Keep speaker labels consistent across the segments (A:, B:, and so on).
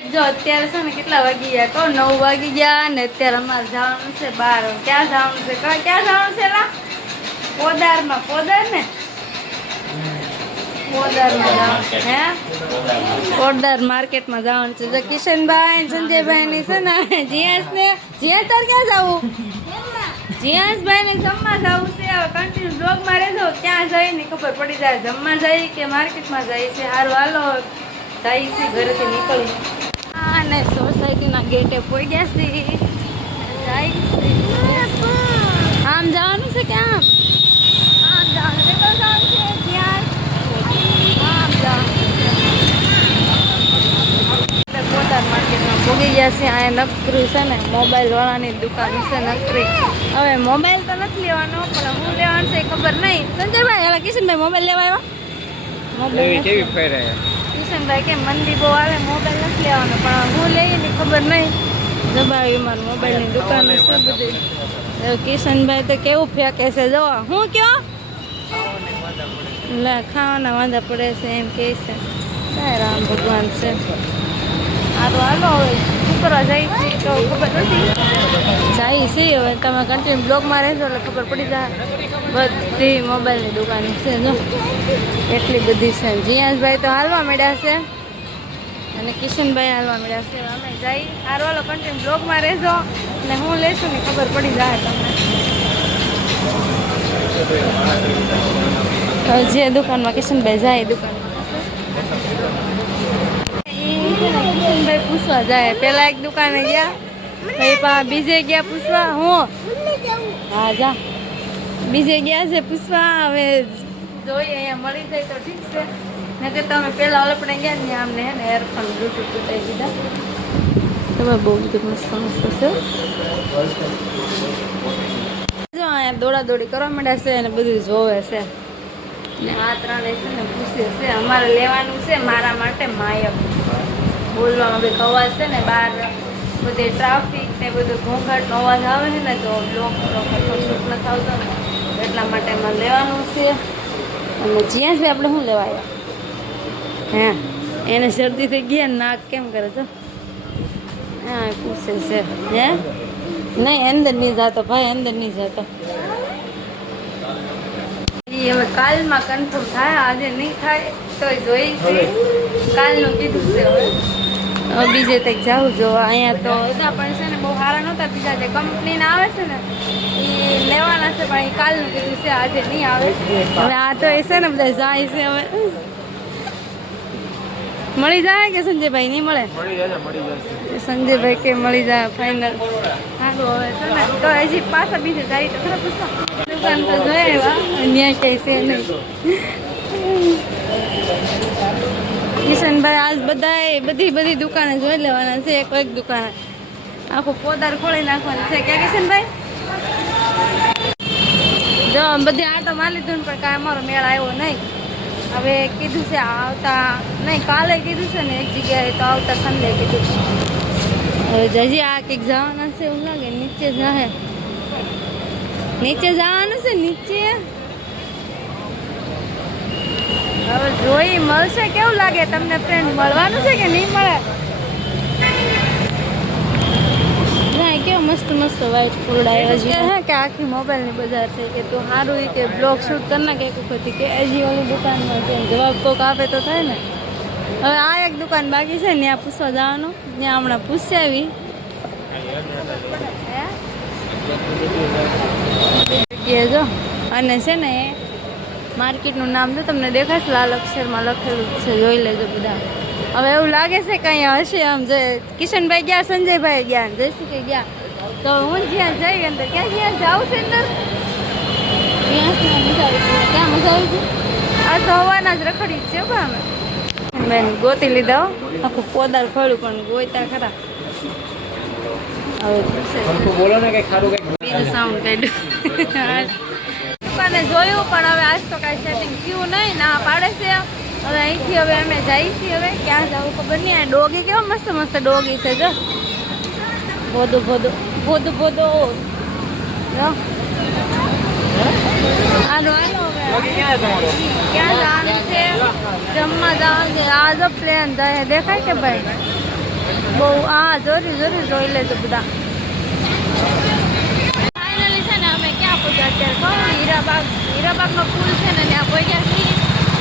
A: જો અત્યારે છે ને કેટલા વાગી ગયા? કહો, નવ વાગી ગયા ને અત્યારે અમારે જવાનું છે બાર. ક્યાં જવાનું છે? ક્યાં જવાનું છે લા? પોદારમાં. પોદાર પોદાર કિશનભાઈ સંજયભાઈ છે ને જીએસ ને તાર ક્યાં જવું? જીયાસભાઈ ને જમવા જવું છે. હવે કન્ટિન્યુ બ્લોગમાં રહેજો. ક્યાં જઈ ને ખબર પડી જાય. જમવા જાય કે માર્કેટમાં જાય છે? હારું, હાલો. જાય છે, ઘરેથી નીકળી. અને સોસાયટીના ગેટે પહોંચ્યા છે. છે. આમ જવાનું છે કે આમ? આમ જવાનું છે તો જવાનું છે જ્યાં આમ જવાનું છે માર્કેટમાં ભૂગી ગયા છીએ અહીંયા નકરી છે ને મોબાઈલ વાળાની દુકાન છે નકરી. હવે મોબાઈલ તો નથી લેવાનો પણ હું લેવાનું છે ખબર નહીં. સંજયભાઈ કિશનભાઈ મોબાઈલ લેવા આવ્યા? મોબાઈલ
B: કેવી ફેરાય
A: કિશનભાઈ કે મંદી બહુ આવે મોબાઈલ નથી લેવાનો, પણ હું લઈ ની ખબર નહીં. દબાવી મારું મોબાઈલની દુકાન છે બધી. કિશનભાઈ તો કેવું ફેંકે છે જો હું કયો? લે, ખાવાના વાંધા પડે છે એમ કહે છે. કાંઈ રામ ભગવાન છે. હારું, હાલો, હવે શું કરવા જાય છે ખબર નથી. જાય છે. હવે તમે કન્ટિન્યુ બ્લોગમાં રહેશો એટલે ખબર પડી જાય. બધી મોબાઈલની દુકાન છે, જો. એટલી બધી છે. જીયાસભાઈ તો હાલવા મળ્યા છે. અને કિશનભાઈ હાલવા મળ્યા છે. અમે જઈ હારવાલો કન્ટિન્યુ બ્લોગમાં રહેજો અને હું લેશું ને ખબર પડી જાય તમને. જે દુકાનમાં કિશનભાઈ જાય દુકાનમાં. કિશનભાઈ પૂછવા જાય. પેલા એક દુકાને ગયા. પછી પા, બીજે ગયા પૂછવા? હું? હા, જા. બીજે ગયા છે પૂછવા, હવે જોઈએ, અહીંયા મળી જાય તો ઠીક છે. નકર તમે પહેલાં ઓલપડે ગયા ને આમને હે ને એરફોન બ્લૂટૂથ તૂટાઈ દીધા. તમે બહુ બધું મસ્ત છે. જો અહીંયા દોડા દોડી કરવા માંડ્યા છે અને બધું જોવે છે. ને આ ત્રણે છે ને પૂછે છે, અમારે લેવાનું છે મારા માટે માયક. બોલવામાં બે અવાજ છે ને બહાર બધી ટ્રાફિક ને બધું ઘોંઘાટનો અવાજ આવે છે ને, તો બ્લોક શૂટ ન આવતો ને. એટલા માટે મારે લેવાનું છે. અને જ્યાં આપણે શું લેવા આવ્યા હે? એને શરદી થઈ ગયા નાક કેમ કરે છો? હા પૂછે છે. હે? નહીં, અંદર નહીં જતો ભાઈ, અંદર નહીં જતો. હવે કાલમાં કન્ફર્મ થાય, આજે નહીં થાય તો જોઈ છે. કાલનું કીધું છે હવે. બીજે તક જાઉં જો અહીંયા તો બધા પણ છે ને બહુ સારા નહોતા બીજા જે કંપનીના આવે છે ને એ લેવાના છે પણ એ કાલનું કીધું છે આજે નહીં આવે. હવે આ તો એ છે ને બધા જાય છે હવે. મળી જાય કે સંજયભાઈ નહીં મળે? સંજયભાઈ કે મળી જાય ફાઇનલ સારું હવે છે ને તો હજી પાછા બીજે જાય તો ખરા પૂછવા દુકાન તો જોયા એવા ન્યાય ક્યાંય છે નહીં. કિશનભાઈ આજ બધા બધી બધી દુકાને જોઈ લેવાના છે, એક એક દુકાને. આખું પોદાર ખોલી નાખવાનું છે. ક્યાં કિશનભાઈ જો બધી આટો મારી લીધું ને પણ કાંઈ અમારો મેળ આવ્યો નહીં. હવે કીધું છે, આવતા નહીં, કાલે કીધું છે ને, એક જગ્યાએ તો આવતા સન્ડે કીધું છે. હવે જજી આ કંઈક જવાના છે, એવું લાગે, નીચે જાહે નીચે જવાનું છે, નીચે? હવે જોઈ મળશે કેવું લાગે? તમને ફ્રેન્ડ મળવાનું છે કે નહીં મળે? ના કેવો મસ્ત મસ્ત વ્હાઈટ આવ્યો છે હે કે આખી મોબાઈલની બજાર છે કે તું સારું ઈ કે બ્લોગ શૂટ કર નાખે એક વખત કે હજી ઓલી દુકાનમાં છે જવાબ કોક આપે તો થાય ને. હવે આ એક દુકાન બાકી છે ત્યાં પૂછવા જવાનું. ત્યાં હમણાં પૂછી આવી. જો. અને છે ને એ માર્કેટનું નામ તો તમને દેખાશે લાલ અક્ષરમાં લખેલું જ છે જોઈ લેજો બધા. હવે એવું લાગે છે કે અહીંયા હશે આમ જે કિશનભાઈ ગયા સંજયભાઈ ગયા ને જયશ્રી ગયા. તો હું જ્યાં જઈ અંદર ક્યાં જ્યાં જાઉં છે અંદર. ક્યાં મજા આવી ગઈ? આ તો હવાના જ રખડી જ છે પણ અમે બેન ગોતી લીધા આખું પોદાર ખોલ્યું પણ ગોતા ખરા. હવે
B: બોલો ને કઈ ખારું કઈ
A: બીજું સાઉન્ડ કાઢ્યું. દુકાને જોયું, પણ હવે આજ તો કાંઈ સેટિંગ થયું નહીં, ના પાડે છે. હવે અહીંથી હવે અમે જઈએ છીએ હવે, ક્યાં જવું ખબર નહીં. ડોગી કેવો મસ્ત મસ્ત ડોગી છે, જો. ભોદો ભોદો ભોદો ભોદો. હવે.
B: ક્યાં
A: જવાનું છે? જમવા જવાનું આ જો પ્લેન દેખાય કે ભાઈ? બહુ, આ જોરી જોરી જોઈ લેજો બધા ફાઇનલી છે ને અત્યારે કહું હીરાબાગ. હીરાબાગનો પુલ છે ને, ત્યાં પહોંચ્યા છીએ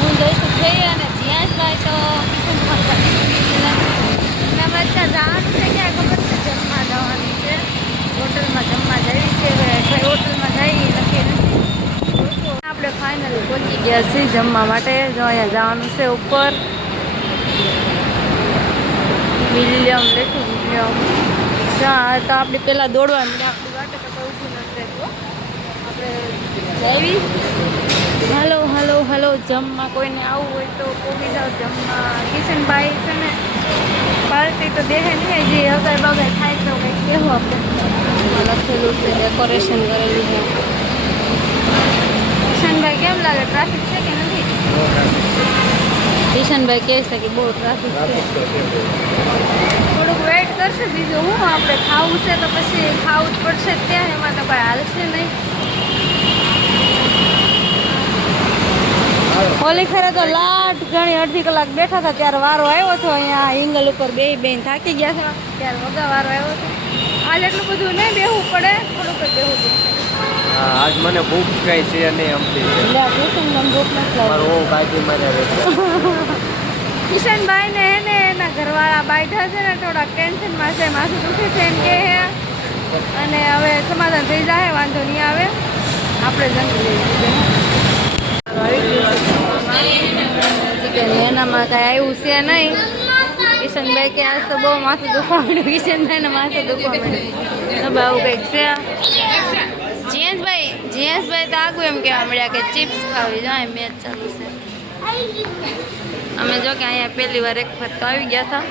A: હું જઈશું જઈએ અને જીયાસભાઈ તો કિશનમાં અને અમે અત્યારે જવાનું છે ક્યાં ખબર છે જમવા જવાની છે. હોટલમાં જમવા જવી છે કઈ હોટલમાં જઈ નક્કી નથી. આપણે ફાઇનલી પહોંચી ગયા છીએ જમવા માટે. જો અહીંયા જવાનું છે ઉપર. વિલિયમ લેખું વિલિયમ તો આપણે પહેલાં દોડવા મળ્યા આપણી વાટે તો કોઈ ઊભું નથી રહેતું આપણે જઈવી હલો હલો હલો જમવા કોઈને આવવું હોય તો કોબી જાઓ જમવા. કિશનભાઈ છે ને પાર્ટી તો દેહે નહીં જે અગર બગર થાય તો કંઈક કહેવું આપણે. એમાં લખેલું છે ડેકોરેશન કરેલું છે. કિશનભાઈ કેમ લાગે? ટ્રાફિક છે કે નથી? કિશનભાઈ કહે છે કે બહુ ટ્રાફિક છે. થોડુંક વેઇટ કરશે બીજું. હું આપણે ખાવું છે તો પછી ખાવું જ પડશે જ ત્યાં. એમાં તો કોઈ હાલશે નહીં. ઓલી ખરે તો લાટ ઘણી અડધી કલાક બેઠા હતા ત્યારે વારો આવ્યો હતો અહીંયા હિંગલ ઉપર બે બેન થાકી ગયા છે ત્યારે વગા વારો આવ્યો હતો. આજ એટલું બધું નહીં બેહવું પડે થોડુંક જ બેહવું
B: પડે. આજ મને ભૂખ કઈ છે નહીં અમથી.
A: એટલે આ કિશનને ભૂખ નથી
B: મારો બાકી મારે
A: કિશનભાઈ ને એને એના ઘરવાળા બાઈઠા છે ને થોડાક ટેન્શનમાં છે માથું દુખે છે એમ કે અને હવે સમાધાન થઈ જાય વાંધો નહીં આવે. આપણે જમી લઈએ એનામાં કાંઈ આવ્યું છે નહીં. કિશનભાઈ કે આજ તો બહુ માથું દુખવા માંડ્યું. માથું દુખવા માંડ્યું. કંઈક છે જીએસભાઈ જીએસભાઈ તો આગું એમ કહેવા મળ્યા કે ચિપ્સ ખાવી. જાય મેચ ચાલુ છે. અમે જો કે અહીંયા પહેલી વાર એક વખત આવી ગયા હતા.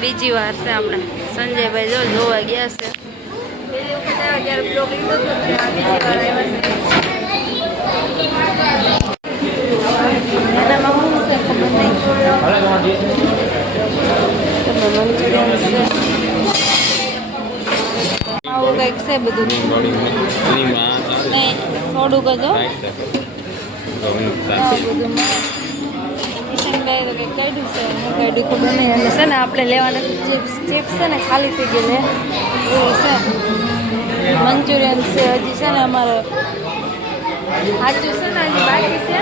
A: બીજી વાર છે આપણે સંજયભાઈ જો જોવા ગયા છે. છે બધું. થોડુંક જ હો. બધું. કિશનભાઈ તો કંઈક કાઢ્યું છે? હું કાઢ્યું નહીં. અને છે ને, આપણે લેવાના ચિપ્સ ચિપ્સ છે ને, ખાલી થઈ ગયેલી એ છે. મંચુરિયન છે, હજી છે ને અમારે. સાચું છે ને, હજી બાકી છે.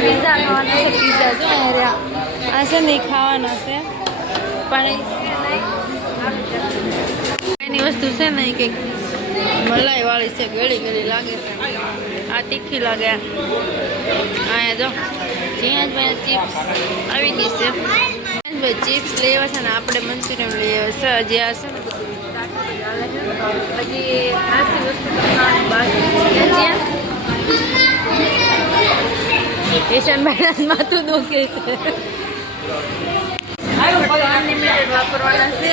A: પીઝા છે પીઝા જો આ. છે ને ખાવાના છે. પણ એ છે નહીં. એની વસ્તુ છે ને કંઈક મલાઈ વાળી છે, ગળી ગળી લાગે છે. આ તીખી લાગે અહીંયા જો જીયાજભાઈ ચિપ્સ આવી ગઈ છે. જીયાજભાઈ ચિપ્સ લેવા છે ને આપણે મંચુરિયમ લઈ છે, હજી આ છે ને. બધું. હજી આખી વસ્તુ બાકી છે. જ્યાં માથું દુખે છે. અનલિમિટેડ વાપરવાના છે.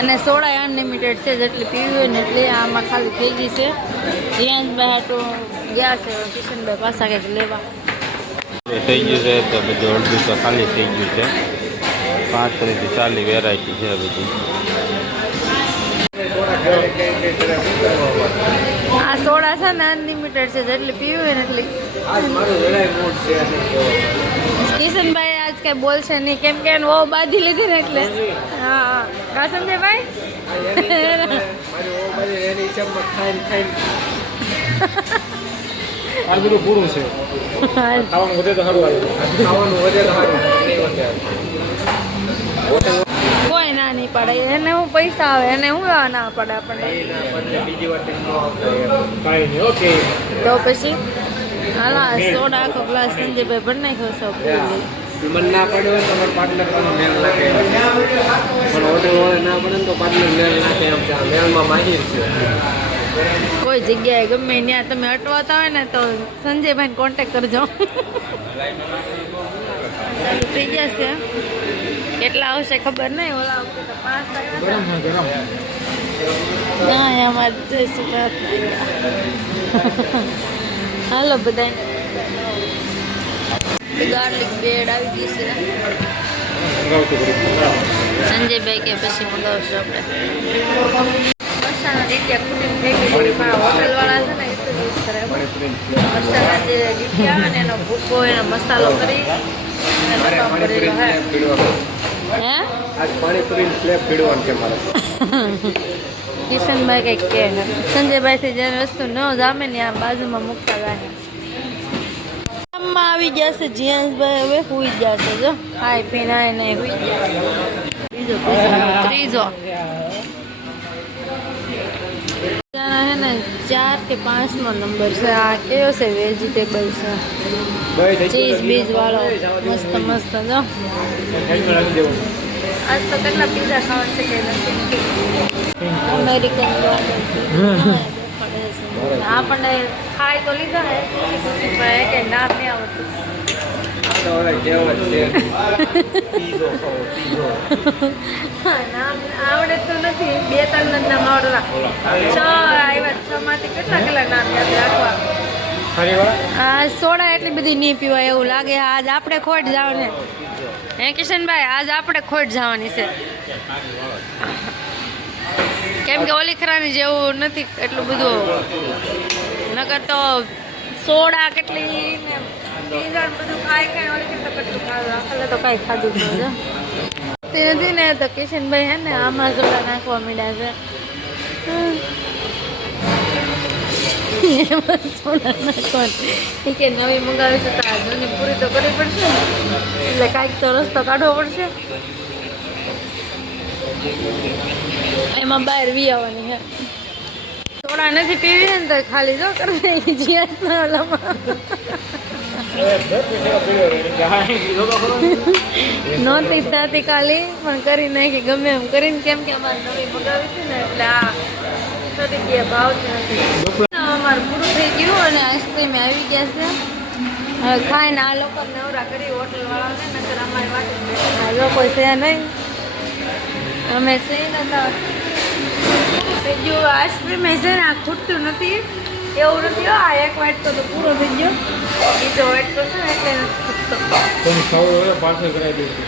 A: અને સોડા અનલિમિટેડ છે જેટલી પીવી હોય ને એટલે. આમાં ખાલી થઈ ગઈ છે. જયંતભાઈ હાટું ગયા છે કિશનભાઈ પાછા કંઈક લેવા.
C: થઈ ગયું છે તો બધું અડધું તો ખાલી થઈ ગયું છે. પાંત્રીસથી ચાલી વેરાયટી છે બધી.
A: આ સોડા છે ને અનલિમિટેડ છે જેટલી પીવી હોય ને એટલી. કિશનભાઈ કઈ બોલશે નહીં. કેમ કે એને વહુ બાંધી લીધી ને એટલે. હા હા. કા સંજયભાઈ
B: આ એની હિસાબમાં- મારી ઓ બાજુ એની હિસાબમાં ખાઈને ખાઈને આ બધું પૂરું છે. ખાવાનું વધે તો સારું ખાવાનું વધે તો સારું.
A: કોઈ ના નહીં પડે. એને હું પૈસા આવે એને હું ના પડે આપણને
B: બીજી વાર ન આવતા કાંઈ નહીં ઓકે.
A: તો પછી? હાલા સોડા આખો ગ્લાસ સંજયભાઈ ભરી નાખ્યો છે.
B: મને ના પડે હોય તો તમારે પાર્ટનર પણ મેળ નાખે પણ હોટેલ વાળે ના પડે ને તો પાર્ટનર મેળ નાખે એમ છે. મેળમાં માહિર છે.
A: કોઈ જગ્યાએ ગમે ત્યાં તમે અટવાતા હોય ને તો સંજયભાઈ કોન્ટેક કરજો. ચાલુ થઈ ગયા છે. કેટલા આવશે ખબર નહીં. ઓલા વખતે તો પાંચ આવ્યા
B: ગરમ
A: ના એમાં જય સુકાત હાલો બધા ગાર્લિક બ્રેડ આવી ગઈ છે. સંજયભાઈ કે પછી મંગાવશું આપણે. મસાલા ડીટિયા હોટલવાળા છે ને, એ તો યુઝ કરે મસાલા જે ડીટિયા આવે ને, એનો કિશનભાઈ કંઈક કે સંજયભાઈથી જેને વસ્તુ ન જામે ને આ બાજુમાં મૂકતા જાય. ગામમાં આવી ગયા છે જીયાસભાઈ હવે હુઈ ગયા છે જો. ખાઈ પીને આય નહીં હુઈ ગયા બીજો ત્રીજો હે ને ચાર કે પાંચમો નંબર છે. આ કયો છે વેજીટેબલ છે? ચીઝ બીજ વાળો મસ્ત મસ્ત જો. આજ તો કેટલા પીઝા ખાવા છે અમેરિકન આપણને ખાઈ તો લીધા ને ખુશી ખુશી ભાઈ કે નામ નહીં આવડતું. આવડે તો નથી. બે ત્રણ નામ આવડતા છ આવ્યા છ માંથી કેટલા કેટલા નામ યાદ રાખવા? આ સોડા એટલી બધી નહીં પીવાય એવું લાગે. આજ આપણે ખોટ જવાની. હે કિશનભાઈ આજ આપણે ખોટ જવાની છે. કેમ કે ઓલીખરાની જેવું નથી એટલું બધું. નકર તો સોડા કેટલી બધું ખાઈ ખાઈ ઓલીખર કેટલું તો કાંઈ ખાધું જ ન તે નથી ને તો કિશનભાઈ હે ને આમાં સોડા નાખવા માંડ્યા છે. સોડા નાખવાનું. નવી મંગાવી તો આ જૂની પૂરી તો કરવી પડશે એટલે કાંઈક તો રસ્તો કાઢવો પડશે. એમાં બહાર વી આવવાની છે. સોડા નથી પીવી ને તો ખાલી જો કરી નહોતી નહોતી ખાલી પણ કરી નાખી, ગમે એમ કરીને, કેમ કે અમારે નવી મગાવી છે ને, એટલે આ ભાવ નથી. અમારે પૂરું થઈ ગયું અને આઈસ્ક્રીમ આવી ગયા છે. હવે ખાઈને આ લોકો નવરા કરી હોટલ વાળાને નકર અમારી વાટે લોકો છે નહીં. અમે છે નતા ગયું આઈસ્ક્રીમ છે ને આ ખૂટતું નથી એવું નથી આ એક વાટકો તો પૂરો થઈ ગયો. બીજો વાટકો છે ને એટલે
B: તમે ખાવું હોય તો કરાવી દઈશું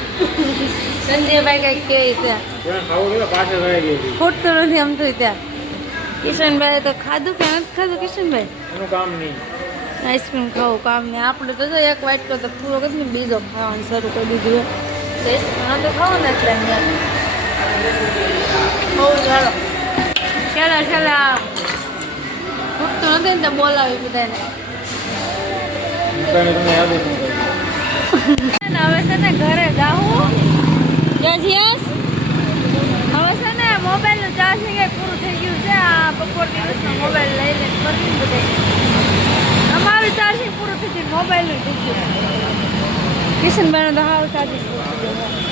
A: સંજયભાઈ કંઈક કહે છે.
B: ખાવું હોય તો કરાવી દઈશું
A: ખૂટતું નથી આમ તો ત્યાં. કિશનભાઈ તો ખાધું કે નથી ખાધું કિશનભાઈ?
B: એનું કામ નહીં.
A: આઈસ્ક્રીમ ખાવું કામ નહીં. આપણે તો જો એક વાટકો તો પૂરો કરીને બીજો ખાવાનું શરૂ કરી દીધું. તો ખાવો ને એટલે બહુ ચાલો ચાલો આ ખૂટતું નથી ને તો બોલાવી બધાને.
B: કરી.
A: હવે છે ને ઘરે જાઉં યસ હવે છે ને મોબાઈલનું ચાર્જિંગ પૂરું થઈ ગયું છે. આ બપોર દિવસનો મોબાઈલ લઈ લઈને ફરી બધે. અમારું ચાર્જિંગ પૂરું થઈ ગયું મોબાઈલનું થઈ ગયું. કિશનભાઈનું તો સારું ચાર્જિંગ પૂરું થઈ ગયું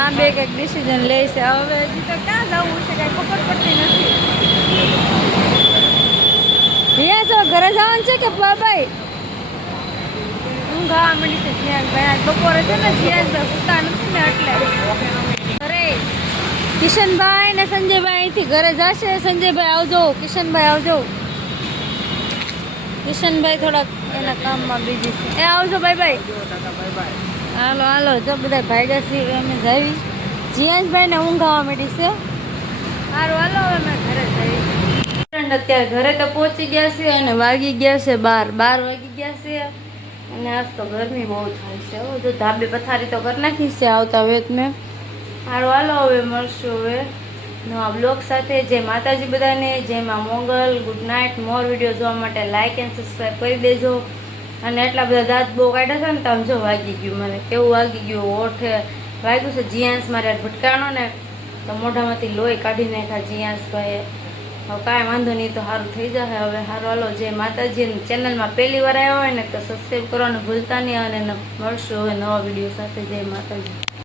A: આ બે કંઈક ડિસિઝન લે છે. હવે હજી તો ક્યાં જવું છે કાંઈ ખબર પડતી નથી. રિયા છો ઘરે જવાનું છે કે ભાઈ ઊંઘ આવવા મળી છે જીયાનભાઈ આજ બપોરે છે ને જીયાનભાઈ સુતા નથી ને એટલે. અરે કિશનભાઈ ને સંજયભાઈ અહીંથી ઘરે જશે. સંજયભાઈ આવજો. કિશનભાઈ આવજો. કિશનભાઈ થોડાક એના કામમાં બીજી છે. એ આવજો બાય બાય હાલો હાલો, જો બધા ભાઈ છીએ, અમે જઈ જીયાનભાઈ ને ઊંઘ આવવા માંડી છે. સારું હાલો, હવે અમે ઘરે જઈ અત્યારે ઘરે તો પહોંચી ગયા છે અને વાગી ગયા છે બાર. બાર વાગી ગયા છે અને આજ તો ગરમી બહુ થાય છે હો. જો ધાબે પથારી તો કરી નાખી છે આવતા વેત મેં સારું હાલો, હવે મળશું હવે. નવા બ્લોગ સાથે. જય માતાજી બધાને. જેમાં Mogal. Good night. More video જોવા માટે લાઇક એન્ડ સબસ્ક્રાઈબ કરી દેજો. અને એટલા બધા દાંત બહુ કાઢ્યા છે ને તો આમ જો વાગી ગયું મને. કેવું વાગી ગયું? ઓઠે. વાગ્યું છે જીયાંશ મારે ભટકાણો ને, તો મોઢામાંથી લોહી કાઢી નાખ્યા જીયાંશભાઈએ. હવે કાંઈ વાંધો નહીં તો સારું થઈ જશે હવે સારું હાલો, જે માતાજી ચેનલમાં પહેલી વાર આવ્યા હોય ને, તો સબસ્ક્રાઈબ કરવાનું ભૂલતા નહીં અને મળશું હવે નવા વીડિયો સાથે. જય માતાજી.